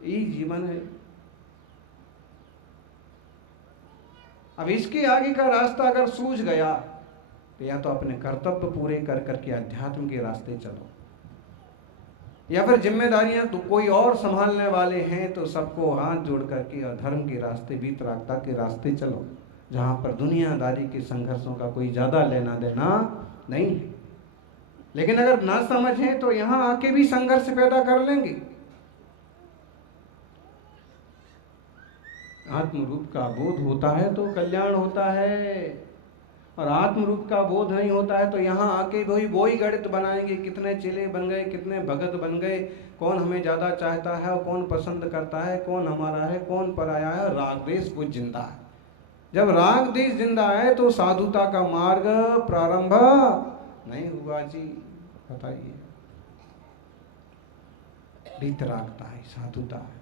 यही जीवन है। अब इसके आगे का रास्ता अगर सूझ गया तो या तो अपने कर्तव्य पूरे कर करके अध्यात्म के रास्ते चलो, या फिर जिम्मेदारियां तो कोई और संभालने वाले हैं तो सबको हाथ जोड़ करके और धर्म के रास्ते, वीतरागता के रास्ते चलो, जहां पर दुनियादारी के संघर्षों का कोई ज्यादा लेना देना नहीं है। लेकिन अगर ना समझ है तो यहां आके भी संघर्ष पैदा कर लेंगे। आत्म रूप का बोध होता है तो कल्याण होता है, और आत्म रूप का बोध नहीं होता है तो यहाँ आके वही गणित बनाएंगे, कितने चेले बन गए, कितने भगत बन गए, कौन हमें ज़्यादा चाहता है और कौन पसंद करता है, कौन हमारा है कौन पराया है। राग देश कुछ जिंदा है। जब राग देश जिंदा है तो साधुता का मार्ग प्रारंभ नहीं हुआ जी। बताइए, वीतरागता है, साधुता है।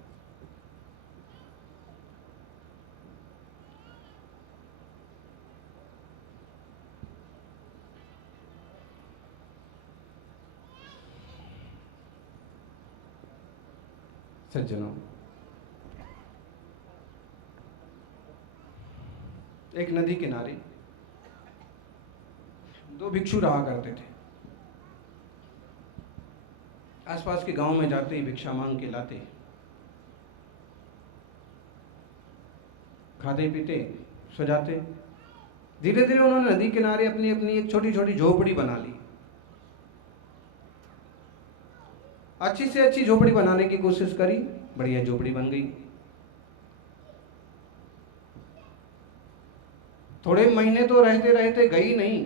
सज्जनों, एक नदी किनारे दो भिक्षु रहा करते थे। आसपास के गांव में जाते ही भिक्षा मांग के लाते, खाते पीते सो जाते। धीरे धीरे उन्होंने नदी किनारे अपनी अपनी एक छोटी छोटी झोपड़ी बना ली। अच्छी से अच्छी झोपड़ी बनाने की कोशिश करी, बढ़िया झोपड़ी बन गई। थोड़े महीने तो रहते रहते गई नहीं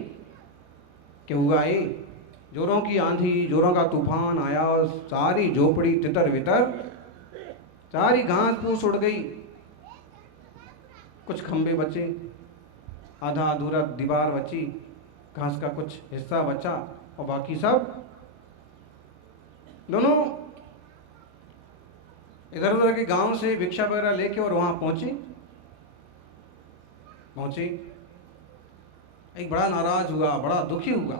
कि हुआ ये जोरों की आंधी, जोरों का तूफान आया और सारी झोपड़ी तितर बितर, सारी घास फूस उड़ गई। कुछ खंबे बचे, आधा अधूरा दीवार बची, घास का कुछ हिस्सा बचा और बाकी सब। दोनों इधर उधर के गांव से भिक्षा वगैरह लेके और वहां पहुंचे। एक बड़ा नाराज हुआ, बड़ा दुखी हुआ।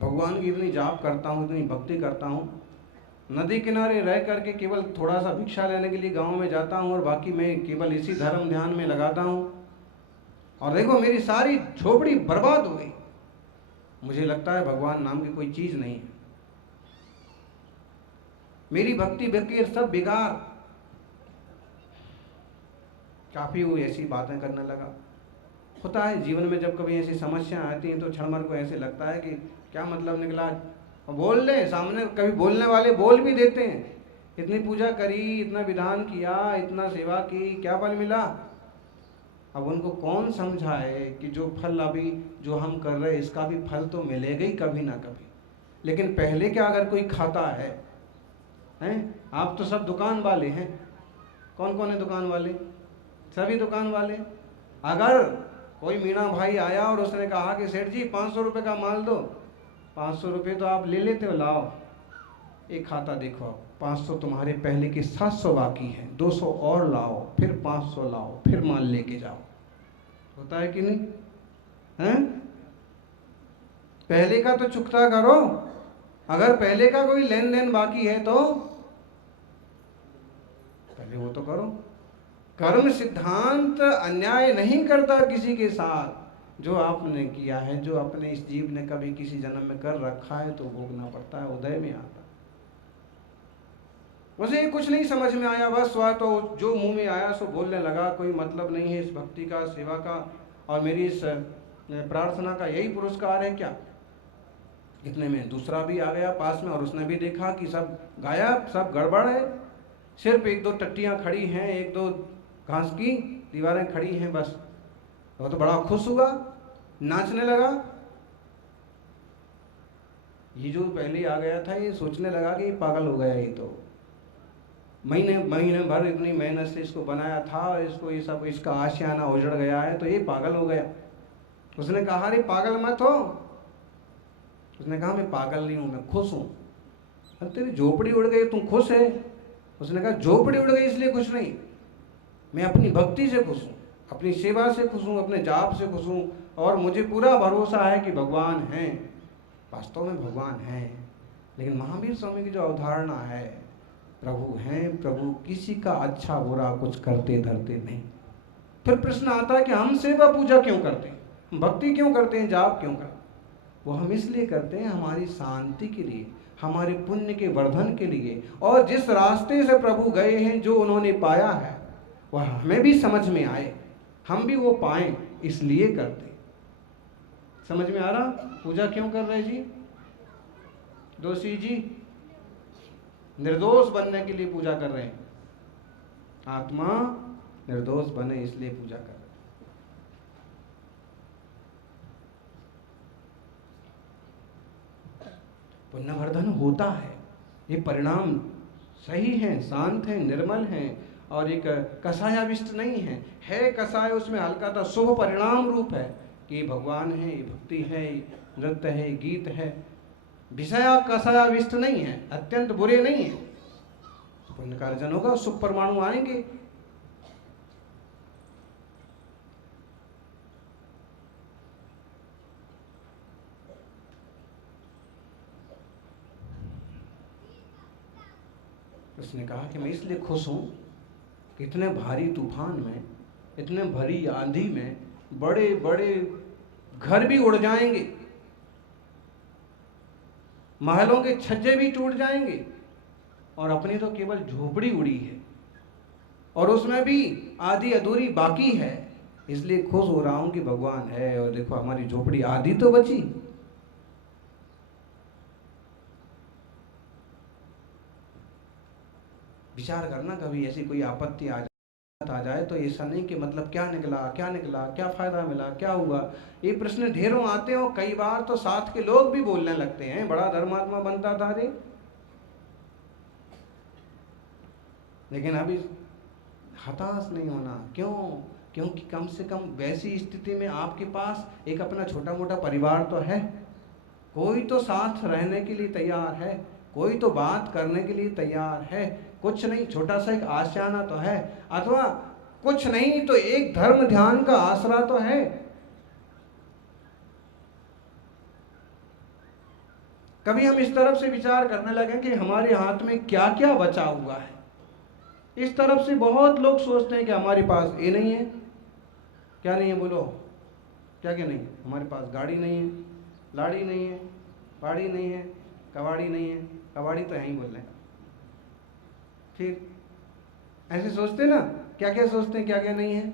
भगवान की इतनी जाप करता हूँ, इतनी भक्ति करता हूँ, नदी किनारे रह करके केवल थोड़ा सा भिक्षा लेने के लिए गांव में जाता हूँ और बाकी मैं केवल इसी धर्म ध्यान में लगाता हूँ, और देखो मेरी सारी झोपड़ी बर्बाद हो गई। मुझे लगता है भगवान नाम की कोई चीज नहीं है, मेरी भक्ति भक्ति सब बेकार। काफी वो ऐसी बातें करने लगा। होता है जीवन में जब कभी ऐसी समस्या आती हैं तो क्षण भर को ऐसे लगता है कि क्या मतलब निकला, और बोल ले सामने। कभी बोलने वाले बोल भी देते हैं, इतनी पूजा करी, इतना विधान किया, इतना सेवा की, क्या फल मिला। अब उनको कौन समझाए कि जो फल अभी जो हम कर रहे हैं इसका भी फल तो मिलेगा ही कभी ना कभी। लेकिन पहले क्या अगर कोई खाता है, हैं? आप तो सब दुकान वाले हैं। कौन कौन है दुकान वाले? सभी दुकान वाले। अगर कोई मीणा भाई आया और उसने कहा कि सेठ जी 500 रुपये का माल दो, 500 रुपये तो आप ले लेते हो, लाओ एक खाता देखो, 500 तुम्हारे पहले के 700 बाकी हैं, 200 और लाओ, फिर 500 लाओ, फिर माल लेके जाओ। होता है कि नहीं? हैं? पहले का तो चुकता करो। अगर पहले का कोई लेन देन बाकी है तो पहले वो तो करो। कर्म सिद्धांत अन्याय नहीं करता किसी के साथ। जो आपने किया है, जो अपने इस जीव ने कभी किसी जन्म में कर रखा है तो भोगना पड़ता है, उदय में आता। मुझे कुछ नहीं समझ में आया, बस वह तो जो मुंह में आया सो बोलने लगा। कोई मतलब नहीं है इस भक्ति का, सेवा का, और मेरी इस प्रार्थना का यही पुरस्कार है क्या? इतने में दूसरा भी आ गया पास में और उसने भी देखा कि सब गायब, सब गड़बड़ है। सिर्फ एक दो टट्टियाँ खड़ी हैं, एक दो घास की दीवारें खड़ी हैं, बस। वो तो बड़ा खुश हुआ, नाचने लगा। ये जो पहले आ गया था ये सोचने लगा कि पागल हो गया, ये तो महीने भर इतनी मेहनत से इसको बनाया था और इसको ये सब, इसका आशियाना उजड़ गया है तो ये पागल हो गया। उसने कहा अरे पागल मत हो। उसने कहा मैं पागल नहीं हूँ, मैं खुश हूँ। अरे तेरी झोपड़ी उड़ गई, तू खुश है? उसने कहा झोपड़ी उड़ गई इसलिए खुश नहीं, मैं अपनी भक्ति से खुश हूँ, अपनी सेवा से खुश हूँ, अपने जाप से खुश हूँ, और मुझे पूरा भरोसा है कि भगवान हैं, वास्तव में भगवान हैं। लेकिन महावीर स्वामी की जो अवधारणा है, प्रभु हैं, प्रभु किसी का अच्छा बुरा कुछ करते धरते नहीं। फिर प्रश्न आता है कि हम सेवा पूजा क्यों करते हैं, भक्ति क्यों करते हैं, जाप क्यों करते हैं? वो हम इसलिए करते हैं हमारी शांति के लिए, हमारे पुण्य के वर्धन के लिए, और जिस रास्ते से प्रभु गए हैं, जो उन्होंने पाया है, वह हमें भी समझ में आए, हम भी वो पाएं, इसलिए करते। समझ में आ रहा? पूजा क्यों कर रहे जी? दोषी जी, निर्दोष बनने के लिए पूजा कर रहे हैं। आत्मा निर्दोष बने इसलिए पूजा कर रहे हैं। पुण्यवर्धन होता है, ये परिणाम सही हैं, शांत हैं, निर्मल हैं, और एक कषायाविष्ट नहीं है कषाय उसमें हल्का सा शुभ परिणाम रूप है कि भगवान है, ये भक्ति है, नृत्य है, गीत है, विषया कषायाविष्ट नहीं है, अत्यंत बुरे नहीं है। पुण्य का अर्जन होगा, शुभ परमाणु आएंगे। उसने कहा कि मैं इसलिए खुश हूं कि इतने भारी तूफान में, इतने भरी आंधी में बड़े बड़े घर भी उड़ जाएंगे, महलों के छज्जे भी टूट जाएंगे, और अपनी तो केवल झोपड़ी उड़ी है, और उसमें भी आधी अधूरी बाकी है। इसलिए खुश हो रहा हूं कि भगवान है, और देखो हमारी झोपड़ी आधी तो बची। विचार करना, कभी ऐसी कोई आपत्ति आ जाए तो ऐसा नहीं कि मतलब क्या निकला, क्या निकला, क्या फायदा मिला, क्या हुआ, ये प्रश्न ढेरों आते हो। कई बार तो साथ के लोग भी बोलने लगते हैं, बड़ा धर्मात्मा बनता था रे। लेकिन अभी हताश नहीं होना। क्यों? क्योंकि कम से कम वैसी स्थिति में आपके पास एक अपना छोटा मोटा परिवार तो है, कोई तो साथ रहने के लिए तैयार है, कोई तो बात करने के लिए तैयार है, कुछ नहीं छोटा सा एक आशियाना तो है, अथवा कुछ नहीं तो एक धर्म ध्यान का आसरा तो है। कभी हम इस तरफ से विचार करने लगे कि हमारे हाथ में क्या क्या बचा हुआ है। इस तरफ से बहुत लोग सोचते हैं कि हमारे पास ये नहीं है। क्या नहीं है बोलो? क्या क्या नहीं है? हमारे पास गाड़ी नहीं है, लाड़ी नहीं है, बाड़ी नहीं है, कबाड़ी नहीं है। कबाड़ी तो यहीं बोल रहे हैं। फिर ऐसे सोचते ना, क्या क्या सोचते हैं, क्या क्या नहीं है।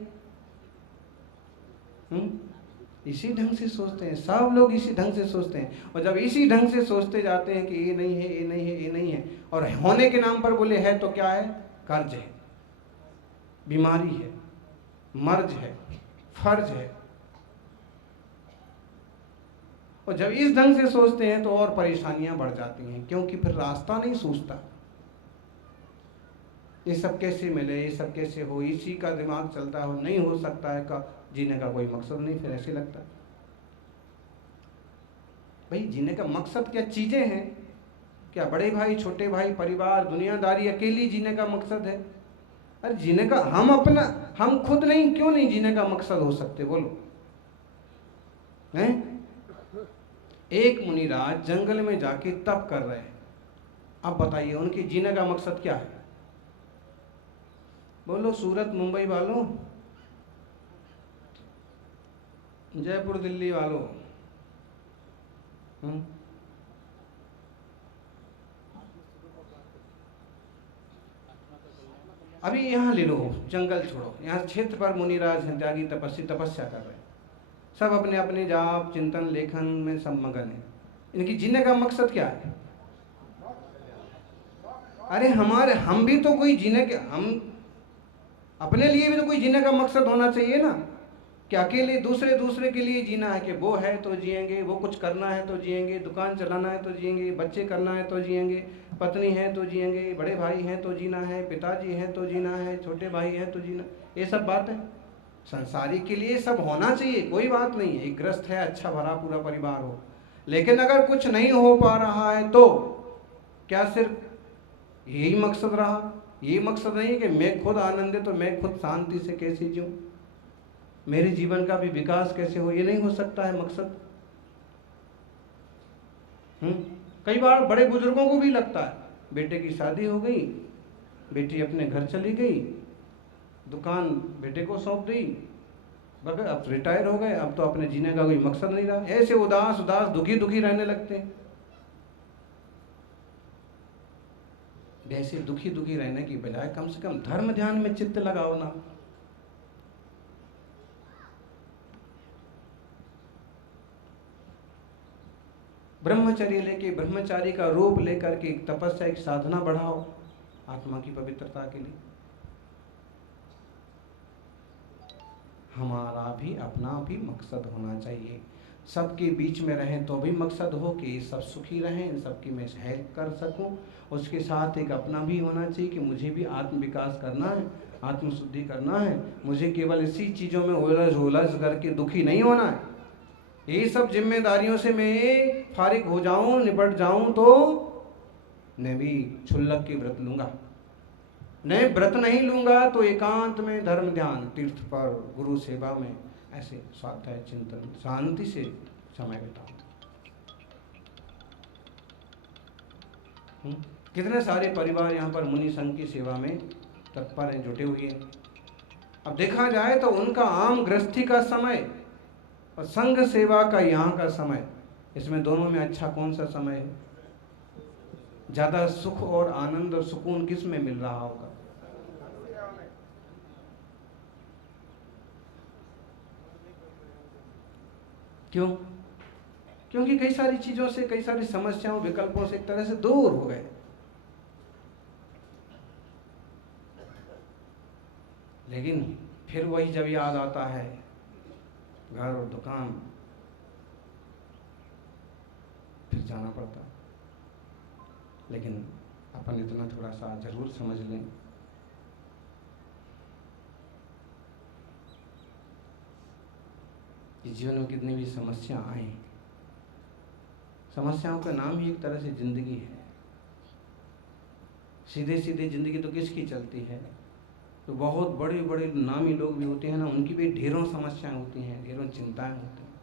इसी ढंग से सोचते हैं, सब लोग इसी ढंग से सोचते हैं। और जब इसी ढंग से सोचते जाते हैं कि ये नहीं है, ये नहीं है, ये नहीं है, और होने के नाम पर बोले है तो क्या है? कर्ज है, बीमारी है, मर्ज है, फर्ज है। और जब इस ढंग से सोचते हैं तो और परेशानियां बढ़ जाती हैं, क्योंकि फिर रास्ता नहीं सूझता। ये सब कैसे मिले, ये सब कैसे हो, इसी का दिमाग चलता हो, नहीं हो सकता है का, जीने का कोई मकसद नहीं। फिर ऐसे लगता है भाई जीने का मकसद क्या? चीजें हैं क्या? बड़े भाई, छोटे भाई, परिवार, दुनियादारी, अकेली जीने का मकसद है? अरे जीने का हम खुद नहीं, क्यों नहीं जीने का मकसद हो सकते बोलो? हैं? एक मुनिराज जंगल में जाके तप कर रहे हैं। अब बताइए उनके जीने का मकसद क्या है? बोलो सूरत मुंबई वालों, जयपुर दिल्ली वालों, अभी यहाँ ले लो, जंगल छोड़ो, यहाँ क्षेत्र पर मुनिराज हैं, त्यागी तपस्या कर रहे हैं, सब अपने अपने जाप चिंतन लेखन में सब मगन है। इनकी जीने का मकसद क्या है? अरे हम भी तो कोई जीने के, हम अपने लिए भी तो कोई जीने का मकसद होना चाहिए ना, कि अकेले दूसरे के लिए जीना है कि वो है तो जिएंगे, वो कुछ करना है तो जिएंगे, दुकान चलाना है तो जिएंगे, बच्चे करना है तो जिएंगे, पत्नी है तो जिएंगे, बड़े भाई हैं तो जीना है, पिताजी हैं तो जीना है, छोटे भाई हैं तो जीना। ये सब बात है। संसारी के लिए सब होना चाहिए, कोई बात नहीं है, एक ग्रस्त है, अच्छा भरा पूरा परिवार हो। लेकिन अगर कुछ नहीं हो पा रहा है तो क्या सिर्फ यही मकसद रहा? ये मकसद नहीं है कि मैं खुद आनंदित तो मैं खुद शांति से कैसे जीऊँ? मेरे जीवन का भी विकास कैसे हो, ये नहीं हो सकता है मकसद। कई बार बड़े बुजुर्गों को भी लगता है, बेटे की शादी हो गई, बेटी अपने घर चली गई, दुकान बेटे को सौंप दी, बगैर अब रिटायर हो गए, अब तो अपने जीने का कोई मकसद नहीं रहा। ऐसे उदास उदास दुखी दुखी रहने लगते हैं। ऐसे दुखी दुखी रहने की बजाय कम से कम धर्म ध्यान में चित्त लगाओ ना। ब्रह्मचर्य लेके, ब्रह्मचारी का रूप लेकर के एक तपस्या, एक साधना बढ़ाओ आत्मा की पवित्रता के लिए। हमारा भी अपना भी मकसद होना चाहिए। सबके बीच में रहें तो भी मकसद हो कि सब सुखी रहें, इन सबकी मैं हेल्प कर सकूं। उसके साथ एक अपना भी होना चाहिए कि मुझे भी आत्म विकास करना है, आत्मशुद्धि करना है। मुझे केवल इसी चीज़ों में उलझ करके दुखी नहीं होना है। ये सब जिम्मेदारियों से मैं फारिग हो जाऊं, निपट जाऊं तो मैं भी क्षुल्लक के व्रत लूंगा। नहीं व्रत नहीं लूंगा तो एकांत में धर्म ध्यान, तीर्थ पर, गुरु सेवा में ऐसे स्वाध्याय चिंतन शांति से समय बिताऊं। कितने सारे परिवार यहाँ पर मुनि संघ की सेवा में तत्पर हैं, जुटे हुए हैं। अब देखा जाए तो उनका आम गृहस्थी का समय और संघ सेवा का यहाँ का समय, इसमें दोनों में अच्छा कौन सा समय है? ज़्यादा सुख और आनंद और सुकून किस में मिल रहा होगा? क्यों? क्योंकि कई सारी चीज़ों से, कई सारी समस्याओं, विकल्पों से एक तरह से दूर हो गए। लेकिन फिर वही जब याद आता है घर और दुकान, फिर जाना पड़ता। लेकिन अपन इतना थोड़ा सा जरूर समझ लें कि जीवन में कितनी भी समस्या आए, समस्याओं का नाम ही एक तरह से जिंदगी है। सीधे सीधे जिंदगी तो किसकी चलती है? तो बहुत बड़े बड़े नामी लोग भी होते हैं ना, उनकी भी ढेरों समस्याएं होती हैं, ढेरों चिंताएं होती हैं।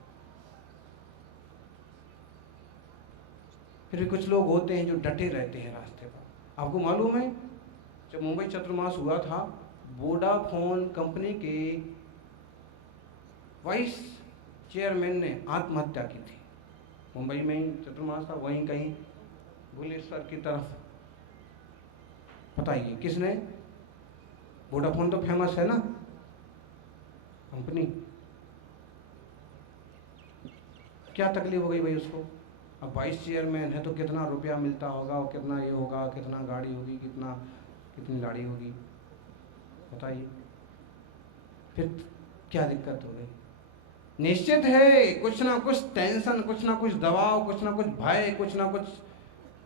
फिर भी कुछ लोग होते हैं जो डटे रहते हैं रास्ते पर। आपको मालूम है, जब मुंबई चतुर्मास हुआ था, वोडाफोन कंपनी के वाइस चेयरमैन ने आत्महत्या की थी। मुंबई में ही चतुर्मास था, वहीं कहीं भुवनेश्वर की तरफ। बताइए किसने? वोडाफोन तो फेमस है ना कंपनी, क्या तकलीफ हो गई भाई उसको? अब वाइस चेयरमैन है तो कितना रुपया मिलता होगा, और कितना ये होगा, कितना गाड़ी होगी, कितनी गाड़ी होगी, बताइए। फिर क्या दिक्कत हो गई? निश्चित है कुछ ना कुछ टेंशन, कुछ ना कुछ दबाव, कुछ ना कुछ भय, कुछ ना कुछ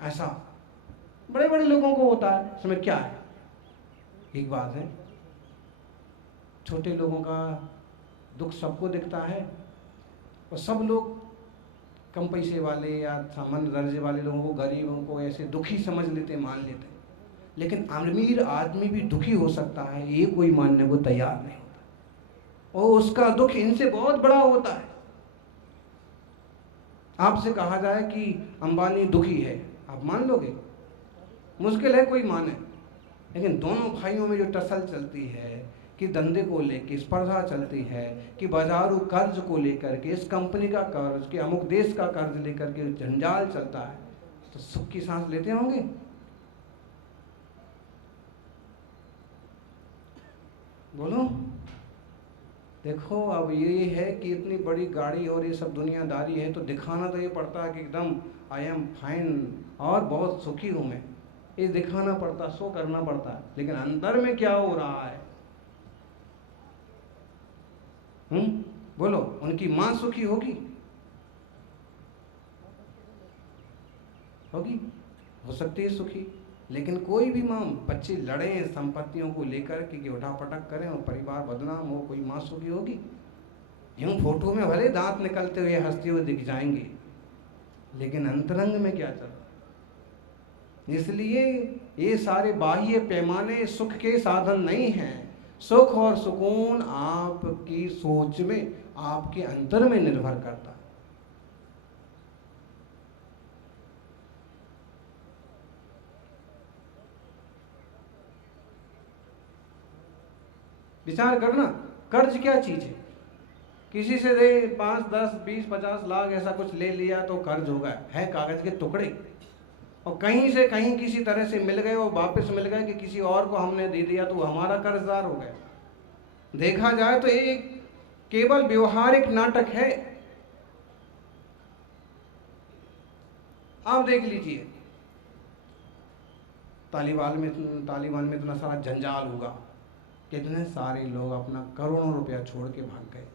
ऐसा बड़े बड़े लोगों को होता है। इसमें क्या है? एक बात है, छोटे लोगों का दुख सबको दिखता है, और सब लोग कम पैसे वाले या सामान्य दर्जे वाले लोगों को, गरीबों को ऐसे दुखी समझ लेते, मान लेते। लेकिन अमीर आदमी भी दुखी हो सकता है, ये कोई मानने को तैयार नहीं होता, और उसका दुख इनसे बहुत बड़ा होता है। आपसे कहा जाए कि अंबानी दुखी है, आप मान लोगे? मुश्किल है कोई माने। लेकिन दोनों भाइयों में जो टसल चलती है, कि धंधे को लेकर स्पर्धा चलती है, कि बाजारू कर्ज को लेकर के, इस कंपनी का कर्ज, कि अमुक देश का कर्ज लेकर के जंजाल चलता है, तो सुख की सांस लेते होंगे? बोलो। देखो अब ये है कि इतनी बड़ी गाड़ी और ये सब दुनियादारी है, तो दिखाना तो ये पड़ता है कि एकदम आई एम फाइन और बहुत सुखी हूँ मैं, ये दिखाना पड़ता, शो करना पड़ता है। लेकिन अंदर में क्या हो रहा है? बोलो। उनकी माँ सुखी होगी? होगी, हो सकती है सुखी, लेकिन कोई भी माँ, बच्चे लड़े संपत्तियों को लेकर के उठापटक करें और परिवार बदनाम हो, कोई माँ सुखी होगी? यूं फोटो में भले दांत निकलते हुए हंसते हुए दिख जाएंगे, लेकिन अंतरंग में क्या चल रहा है? इसलिए ये सारे बाह्य पैमाने सुख के साधन नहीं हैं। सुख और सुकून आपकी सोच में, आपके अंतर में निर्भर करता है। विचार करना, कर्ज क्या चीज है? किसी से दे 5, 10, 20, 50 लाख ऐसा कुछ ले लिया तो कर्ज होगा, है कागज के टुकड़े। और कहीं से कहीं किसी तरह से मिल गए और वापस मिल गए कि किसी और को हमने दे दिया तो हमारा कर्जदार हो गया। देखा जाए तो ये केवल व्यवहारिक नाटक है। आप देख लीजिए, तालिबान में इतना सारा जंजाल होगा, कितने सारे लोग अपना करोड़ों रुपया छोड़ के भाग गए,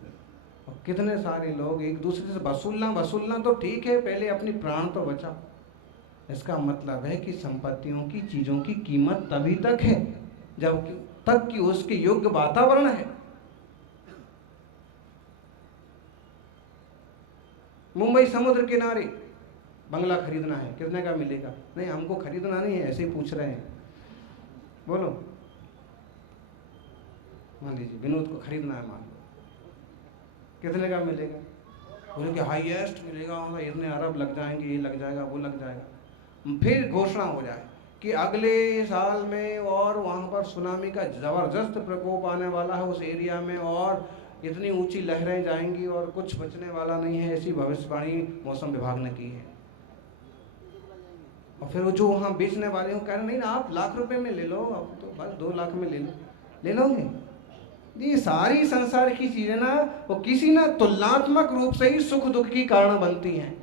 और कितने सारे लोग एक दूसरे से वसूलना तो ठीक है, पहले अपनी प्राण तो बचाओ। इसका मतलब है कि संपत्तियों की, चीज़ों की कीमत तभी तक है जब तक कि उसके योग्य वातावरण है। मुंबई समुद्र किनारे बंगला खरीदना है, कितने का मिलेगा? नहीं, हमको खरीदना नहीं है, ऐसे ही पूछ रहे हैं। बोलो, मान लीजिए विनोद को खरीदना है, मान लो, कितने का मिलेगा? बोले कि हाईएस्ट मिलेगा, होगा इतने अरब लग जाएंगे, ये लग जाएगा, वो लग जाएगा। फिर घोषणा हो जाए कि अगले साल में और वहाँ पर सुनामी का ज़बरदस्त प्रकोप आने वाला है उस एरिया में, और इतनी ऊंची लहरें जाएंगी और कुछ बचने वाला नहीं है, ऐसी भविष्यवाणी मौसम विभाग ने की है। और फिर वो जो वहाँ बेचने वाले हो कह रहे नहीं ना, आप लाख रुपए में ले लो, आप तो बस 2 लाख में ले लोगे। ये सारी संसार की चीजें ना, वो किसी ना तुलनात्मक रूप से ही सुख दुख की कारण बनती हैं।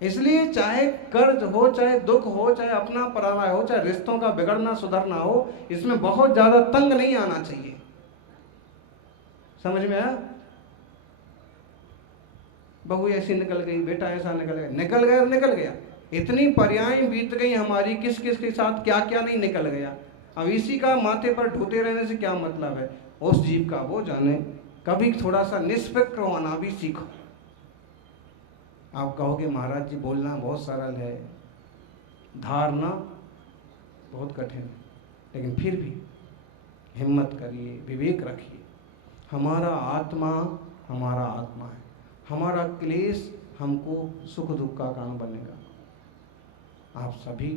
इसलिए चाहे कर्ज हो, चाहे दुख हो, चाहे अपना पराया हो, चाहे रिश्तों का बिगड़ना सुधरना हो, इसमें बहुत ज्यादा तंग नहीं आना चाहिए। समझ में आया? बहू ऐसी निकल गई, बेटा ऐसा निकल गया, निकल गया। इतनी पर्याय बीत गई हमारी, किस किस के साथ क्या क्या नहीं निकल गया। अब इसी का माथे पर ढोते रहने से क्या मतलब है? उस जीव का वो जाने। कभी थोड़ा सा निष्पक्ष होना भी सीखो। आप कहोगे महाराज जी बोलना बहुत सरल है, धारना बहुत कठिन है, लेकिन फिर भी हिम्मत करिए, विवेक रखिए। हमारा आत्मा है, हमारा क्लेश हमको सुख दुख का कारण बनेगा। आप सभी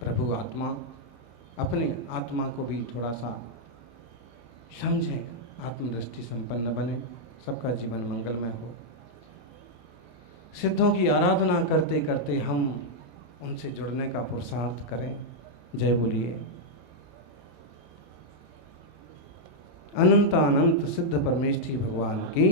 प्रभु आत्मा, अपने आत्मा को भी थोड़ा सा समझें, आत्मदृष्टि संपन्न बने, सबका जीवन मंगलमय हो। सिद्धों की आराधना करते करते हम उनसे जुड़ने का पुरुषार्थ करें। जय बोलिए अनंत अनंत सिद्ध परमेष्ठी भगवान की।